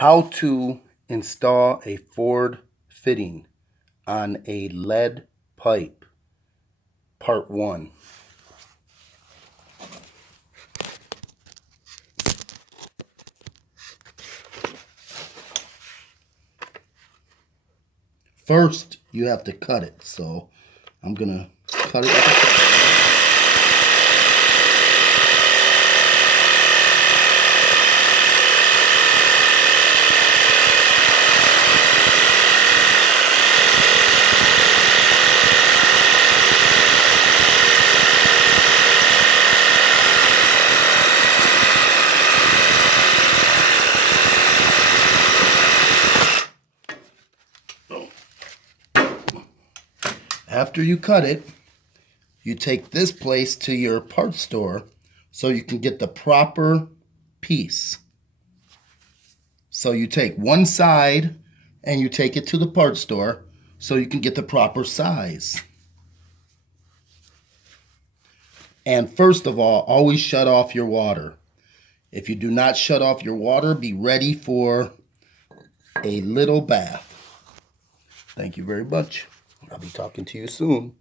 How to install a Ford fitting on a lead pipe, part 1. First, you have to cut it, so I'm gonna cut it with a cutter. After you cut it, you take this place to your parts store so you can get the proper piece. So you take one side and you take it to the parts store so you can get the proper size. And first of all, always shut off your water. If you do not shut off your water, be ready for a little bath. Thank you very much. I'll be talking to you soon.